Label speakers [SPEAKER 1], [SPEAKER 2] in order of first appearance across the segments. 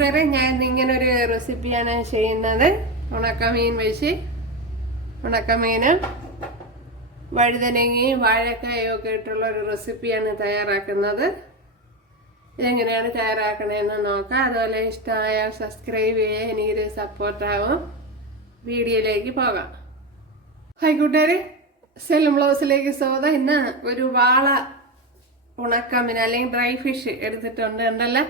[SPEAKER 1] ഞാൻ ഇങ്ങനെ ഒരു റെസിപ്പിയാണ് ചെയ്യുന്നത്. ഉണക്കമീൻ വെച്ച്. ഉണക്കമീൻ വഴുതനങ്ങയും വാഴക്കായും ഒക്കെ ഇട്ടുള്ള ഒരു റെസിപ്പിയാണ് തയ്യാറാക്കുന്നത്. ഇതെങ്ങനെയാണ് തയ്യാറാക്കണതെന്ന് നോക്കാം. അതുപോലെ ഇഷ്ടമായ സബ്സ്ക്രൈബ് ചെയ്യുക എനിക്കൊരു സപ്പോർട്ടാവും. വീഡിയോയിലേക്ക് പോകാം. ഹായ് കൂട്ടുകാരെ. സെല്ലും ബ്ലൗസിലേക്ക് സ്വാഗതം. ഇന്ന് ഒരു വാള ഉണക്കമീൻ അല്ലെങ്കിൽ ഡ്രൈ ഫിഷ് എടുത്തിട്ടുണ്ട്. ഉണ്ടല്ലോ?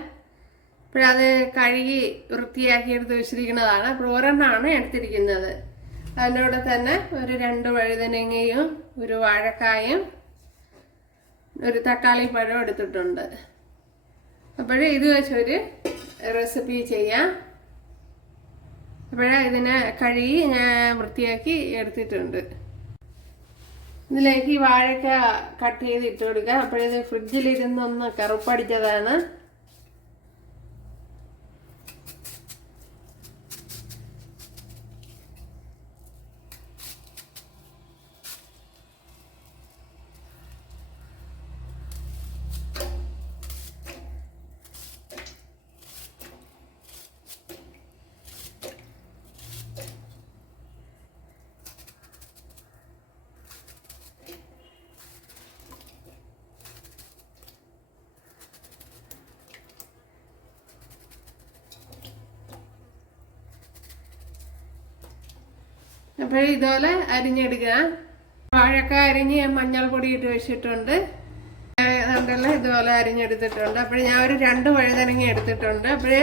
[SPEAKER 1] അപ്പോഴത് കഴുകി വൃത്തിയാക്കി എടുത്ത് വെച്ചിരിക്കുന്നതാണ് ഒരെണ്ണമാണ് എടുത്തിരിക്കുന്നത്. അതിന്റെ തന്നെ ഒരു രണ്ട് വഴുതനങ്ങയും ഒരു വാഴക്കായും ഒരു തക്കാളി പഴം എടുത്തിട്ടുണ്ട്. അപ്പോഴേ ഇത് വെച്ചൊരു റെസിപ്പി ചെയ്യാം. അപ്പോഴേ ഇതിനെ കഴുകി ഞാൻ വൃത്തിയാക്കി എടുത്തിട്ടുണ്ട്. ഇതിലേക്ക് ഈ വാഴക്ക കട്ട് ചെയ്ത് ഇട്ട് കൊടുക്കുക അപ്പോഴത് ഫ്രിഡ്ജിലിരുന്നൊന്ന് കറുപ്പടിച്ചതാണ്. അപ്പോൾ ഇതുപോലെ അരിഞ്ഞെടുക്കുക. വാഴക്ക അരിഞ്ഞ് മഞ്ഞൾപ്പൊടി ഇട്ട് വെച്ചിട്ടുണ്ട്. ഉണ്ടല്ലോ ഇതുപോലെ അരിഞ്ഞെടുത്തിട്ടുണ്ട്. അപ്പോൾ ഞാൻ ഒരു രണ്ട് വഴുതനങ്ങ എടുത്തിട്ടുണ്ട്. അപ്പോൾ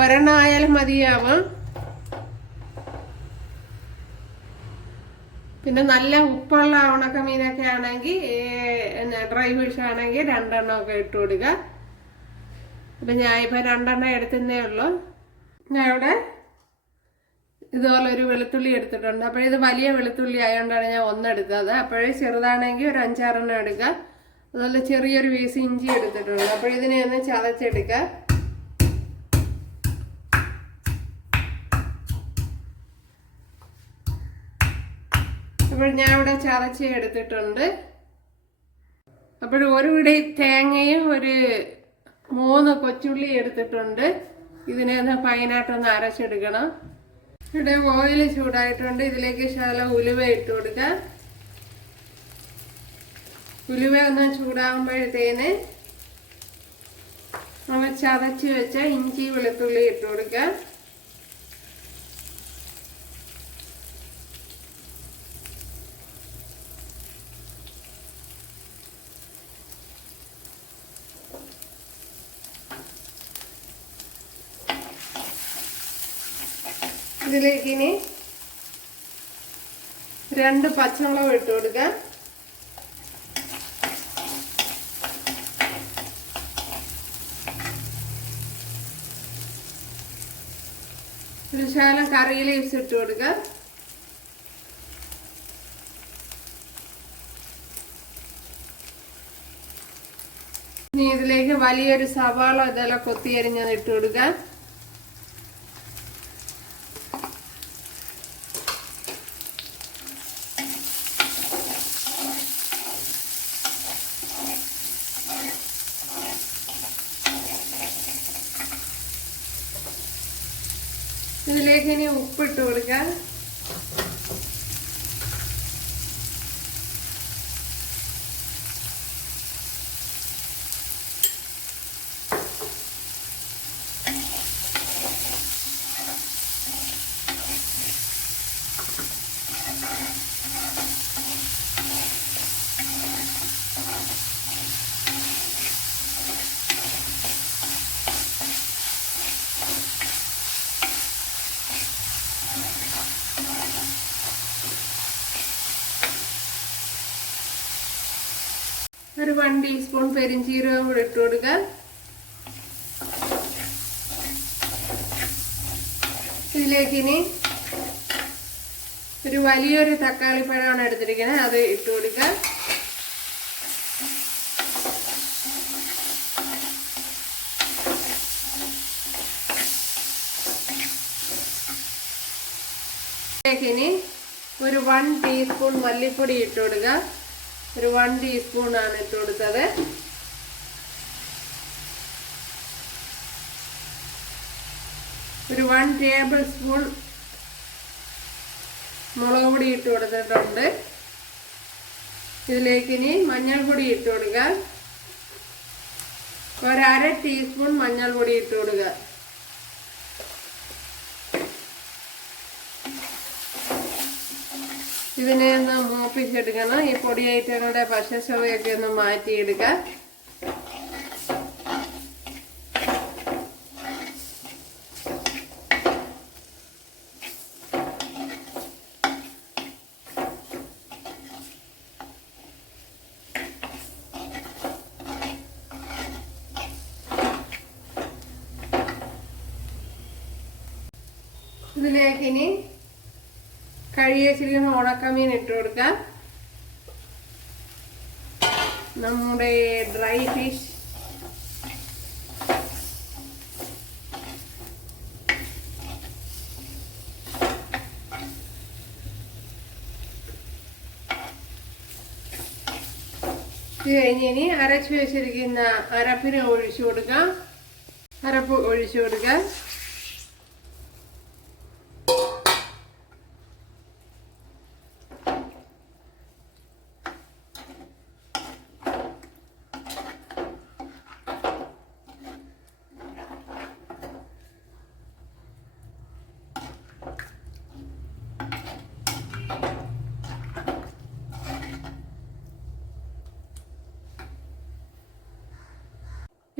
[SPEAKER 1] ഒരെണ്ണായാലും മതിയാവും. പിന്നെ നല്ല ഉപ്പുള്ള ഉണക്കമീനൊക്കെ ആണെങ്കിൽ ഡ്രൈ ഫിഷ് ആണെങ്കിൽ രണ്ടെണ്ണം ഒക്കെ ഇട്ട് കൊടുക്കുക. അപ്പം ഇപ്പം രണ്ടെണ്ണം എടുത്തേ ഉള്ളൂ. ഞാൻ ഇവിടെ ഇതുപോലെ ഒരു വെളുത്തുള്ളി എടുത്തിട്ടുണ്ട്. അപ്പോൾ ഇത് വലിയ വെളുത്തുള്ളി ആയതുകൊണ്ടാണ് ഞാൻ ഒന്നെടുത്തത് അപ്പോഴേ ചെറുതാണെങ്കിൽ ഒരു അഞ്ചാറെണ്ണം എടുക്കുക അതുപോലെ ചെറിയൊരു പീസ് ഇഞ്ചി എടുത്തിട്ടുണ്ട്. അപ്പോൾ ഇതിനെ ഒന്ന് ചതച്ചെടുക്കുക അപ്പോൾ ഞാൻ ഇവിടെ ചതച്ച് എടുത്തിട്ടുണ്ട്. അപ്പോൾ ഒരു പിടി തേങ്ങയും ഒരു മൂന്ന് കൊച്ചുള്ളി എടുത്തിട്ടുണ്ട്. ഇതിനെ ഒന്ന് ഫൈനായിട്ടൊന്ന് അരച്ചെടുക്കണം. ഇവിടെ ഓയിൽ ചൂടായിട്ടുണ്ട്. ഇതിലേക്ക് ശകലം ഉലുവ ഇട്ട് കൊടുക്കുക ഉലുവ ഒന്ന് ചൂടാകുമ്പോഴത്തേന് നമ്മൾ ചതച്ച് വെച്ച ഇഞ്ചി വെളുത്തുള്ളി ഇട്ട് കൊടുക്കുക ഇതിലേക്ക് ഇനി രണ്ട് പച്ചമുളക് ഇട്ട് കൊടുക്കുക ഒരു ശകലം കറി ഇട്ട് കൊടുക്കുക ഇനി ഇതിലേക്ക് വലിയൊരു സവാള ഇതെല്ലാം കൊത്തിയരിഞ്ഞത് ഇട്ട് കൊടുക്കുക ഇതിലേക്ക് ഇനി ഉപ്പിട്ട് കൊടുക്കാം. ഒരു വൺ ടീസ്പൂൺ പെരിഞ്ചീരകം കൂടെ ഇട്ട് കൊടുക്കുക ഇതിലേക്ക് ഇനി ഒരു വലിയൊരു തക്കാളി പഴമാണ് എടുത്തിരിക്കുന്നത് അത് ഇട്ട് കൊടുക്കുക ഇതിലേക്ക് ഇനി ഒരു വൺ ടീസ്പൂൺ മല്ലിപ്പൊടി ഇട്ട് കൊടുക്കുക ഒരു വൺ ടീസ്പൂൺ ആണ് ഇട്ട് കൊടുത്തത്. ഒരു വൺ ടേബിൾ സ്പൂൺ മുളക് പൊടി ഇട്ട് കൊടുത്തിട്ടുണ്ട്. ഇതിലേക്ക് ഇനി മഞ്ഞൾപ്പൊടി ഇട്ട് കൊടുക്കുക. ഒരര ടീസ്പൂൺ മഞ്ഞൾപ്പൊടി ഇട്ട് കൊടുക്കുക. ഇതിനെ ഒന്ന് മൂപ്പിച്ചെടുക്കണം. ഈ പൊടി ഐറ്റങ്ങളുടെ പശച്ചവയൊക്കെ ഒന്ന് മാറ്റിയെടുക്കാം. ഇതിലേക്ക് ഇനി കഴുകി വെച്ചിരിക്കുന്ന ഉണക്കമീൻ ഇട്ട് കൊടുക്കാം. നമ്മുടെ ഡ്രൈ ഫിഷ് ഇത് കഴിഞ്ഞ് ഇനി അരച്ചു വെച്ചിരിക്കുന്ന അരപ്പിനെ ഒഴിച്ചു കൊടുക്കാം. അരപ്പ് ഒഴിച്ചു കൊടുക്കാം.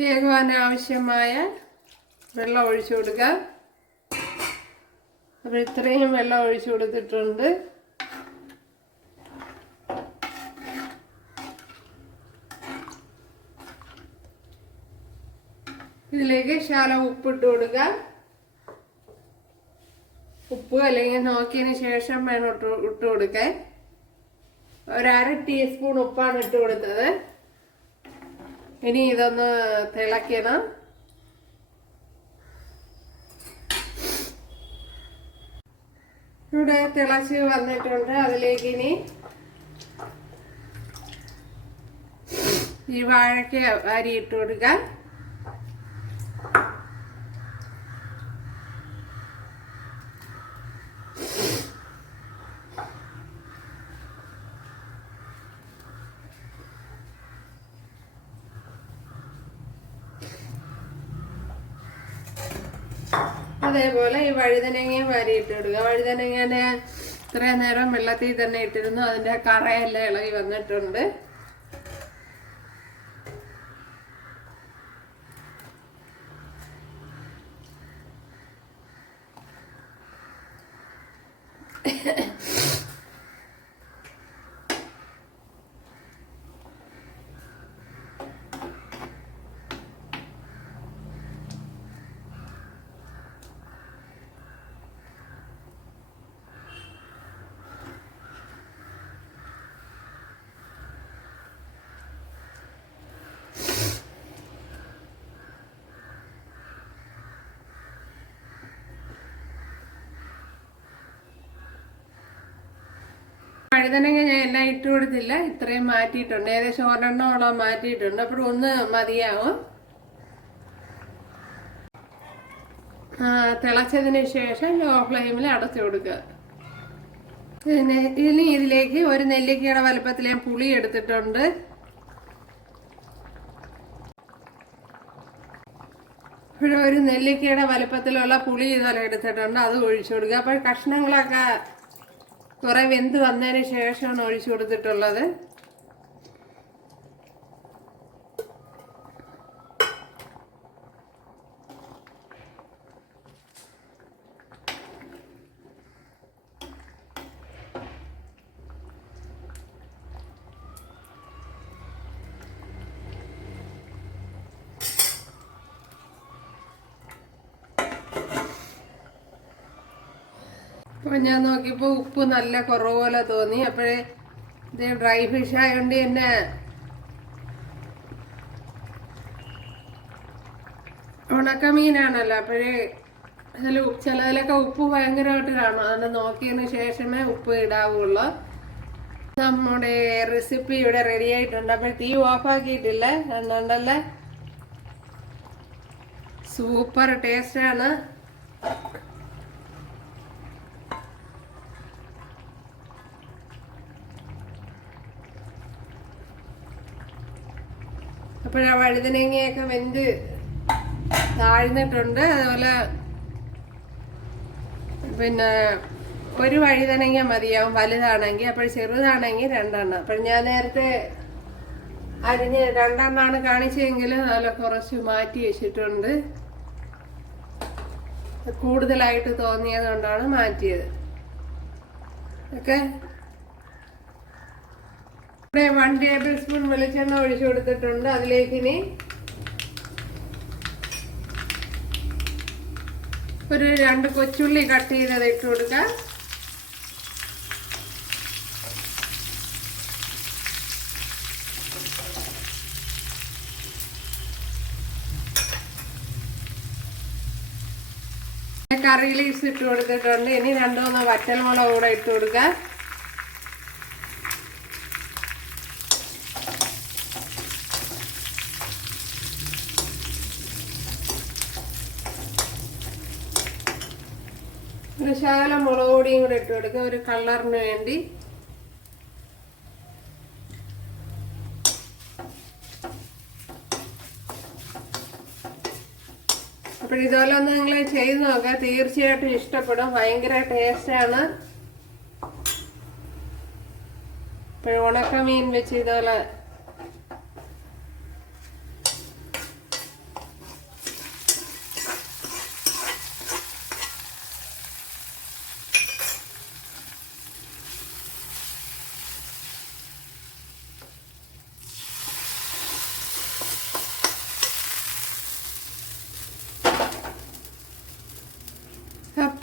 [SPEAKER 1] വേകുവാൻ ആവശ്യമായ വെള്ളം ഒഴിച്ചു കൊടുക്കുക. അപ്പോൾ ഇത്രയും വെള്ളം ഒഴിച്ചു കൊടുത്തിട്ടുണ്ട്. ഇതിലേക്ക് ശാല ഉപ്പിട്ട് കൊടുക്കുക. ഉപ്പ് അല്ലെങ്കിൽ നോക്കിയതിന് ശേഷം വേണം ഇട്ട് ഇട്ട് കൊടുക്കാൻ. ഒരര ടീസ്പൂൺ ഉപ്പാണ് ഇട്ട് കൊടുത്തത്. ഇനി ഇതൊന്ന് തിളക്കണം ഇവിടെ തിളച്ച് വന്നിട്ടുണ്ട്. അതിലേക്ക് ഇനി ഈ വാഴയ്ക്ക് അരി ഇട്ട് കൊടുക്കാം. അതേപോലെ ഈ വഴുതനങ്ങയും വാരിയിട്ട് ഇടുക വഴുതനങ്ങനെ ഇത്രയും നേരം വെള്ളത്തിൽ തന്നെ ഇട്ടിരുന്നു. അതിന്റെ കറയെല്ലാം ഇളകി വന്നിട്ടുണ്ട്. വഴുതനങ്ങ ഞാൻ എല്ലാം ഇട്ട് കൊടുത്തില്ല. ഇത്രയും മാറ്റിയിട്ടുണ്ട്. ഏകദേശം ഒരെണ്ണോളം മാറ്റിയിട്ടുണ്ട്. അപ്പോൾ ഒന്ന് മതിയാവും. തിളച്ചതിന് ശേഷം ലോ ഫ്ലെയിമിൽ അടച്ചു കൊടുക്കുക. പിന്നെ ഇനി ഇതിലേക്ക് ഒരു നെല്ലിക്കയുടെ വലുപ്പത്തിൽ ഞാൻ പുളി എടുത്തിട്ടുണ്ട്. ഇവിടെ ഒരു നെല്ലിക്കയുടെ വലുപ്പത്തിലുള്ള പുളി ഇതെല്ലാം എടുത്തിട്ടുണ്ട്. അത് ഒഴിച്ചു കൊടുക്കുക. അപ്പോൾ കഷ്ണങ്ങളൊക്കെ കുറെ വെന്ത് വന്നതിന് ശേഷമാണ് ഒഴിച്ചു കൊടുത്തിട്ടുള്ളത്. അപ്പോൾ ഞാൻ നോക്കിയപ്പോൾ ഉപ്പ് നല്ല കുറവ് പോലെ തോന്നി. അപ്പോഴേ ഇത് ഡ്രൈ ഫിഷ് ആയതുകൊണ്ട് തന്നെ ഉണക്ക മീനാണല്ലോ. അപ്പോഴേ അതിൽ ചിലതിലൊക്കെ ഉപ്പ് ഭയങ്കരമായിട്ട് കാണും. അതുകൊണ്ട് നോക്കിയതിന് ശേഷമേ ഉപ്പ് ഇടാവുള്ളൂ. നമ്മുടെ റെസിപ്പി ഇവിടെ റെഡി ആയിട്ടുണ്ട്. അപ്പോൾ തീ ഓഫ് ഓഫാക്കിയിട്ടില്ല കണ്ടുണ്ടല്ലേ സൂപ്പർ ടേസ്റ്റാണ് അപ്പോഴാ വഴുതനങ്ങയൊക്കെ വെന്ത് താഴ്ന്നിട്ടുണ്ട്. അതുപോലെ പിന്നെ ഒരു വഴുതനങ്ങ മതിയാവും. വലുതാണെങ്കിൽ അപ്പോൾ ചെറുതാണെങ്കിൽ രണ്ടെണ്ണം. അപ്പോൾ ഞാൻ നേരത്തെ അരിഞ്ഞ് രണ്ടെണ്ണമാണ് കാണിച്ചതെങ്കിലും നല്ല കുറച്ച് മാറ്റി വെച്ചിട്ടുണ്ട്. കൂടുതലായിട്ട് തോന്നിയത് കൊണ്ടാണ് മാറ്റിയത്. ഓക്കെ? ഇവിടെ വൺ ടേബിൾ സ്പൂൺ വെളിച്ചെണ്ണ ഒഴിച്ചു കൊടുത്തിട്ടുണ്ട്. അതിലേക്ക് ഇനി ഒരു രണ്ട് കൊച്ചുള്ളി കട്ട് ചെയ്തത് ഇട്ട് കൊടുക്കാം. കറി ലീവ്സ് ഇട്ട് കൊടുത്തിട്ടുണ്ട്. ഇനി രണ്ടു മൂന്ന് വറ്റൽമുളക് കൂടെ ഇട്ട് കൊടുക്കാം. ശകലം മുളക് പൊടിയും കൂടെ ഇട്ട് കൊടുക്കുക ഒരു കളറിന് വേണ്ടി. അപ്പോൾ ഇതുപോലെ ഒന്ന് നിങ്ങൾ ചെയ്ത് നോക്കുക തീർച്ചയായിട്ടും ഇഷ്ടപ്പെടും. ഭയങ്കര ടേസ്റ്റാണ് ഇപ്പോൾ ഉണക്ക മീൻ വെച്ച് ഇതുപോലെ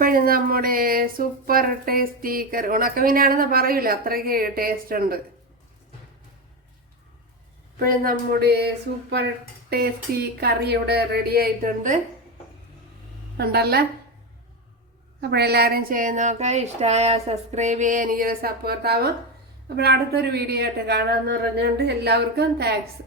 [SPEAKER 1] അപ്പോഴും നമ്മുടെ സൂപ്പർ ടേസ്റ്റി കറി ഉണക്കമീനാണെന്ന് പറയൂല അത്രയ്ക്ക് ടേസ്റ്റ് ഉണ്ട്. ഇപ്പോഴും നമ്മുടെ സൂപ്പർ ടേസ്റ്റി കറി ഇവിടെ റെഡി ആയിട്ടുണ്ട്. ഉണ്ടല്ലേ അപ്പോഴെല്ലാവരും ചെയ്യുന്നതൊക്കെ ഇഷ്ടമായ സബ്സ്ക്രൈബ് ചെയ്യുക എനിക്കൊരു സപ്പോർട്ടാവും അപ്പോൾ അടുത്തൊരു വീഡിയോ ആയിട്ട് കാണാമെന്ന് പറഞ്ഞുകൊണ്ട് എല്ലാവർക്കും താങ്ക്സ്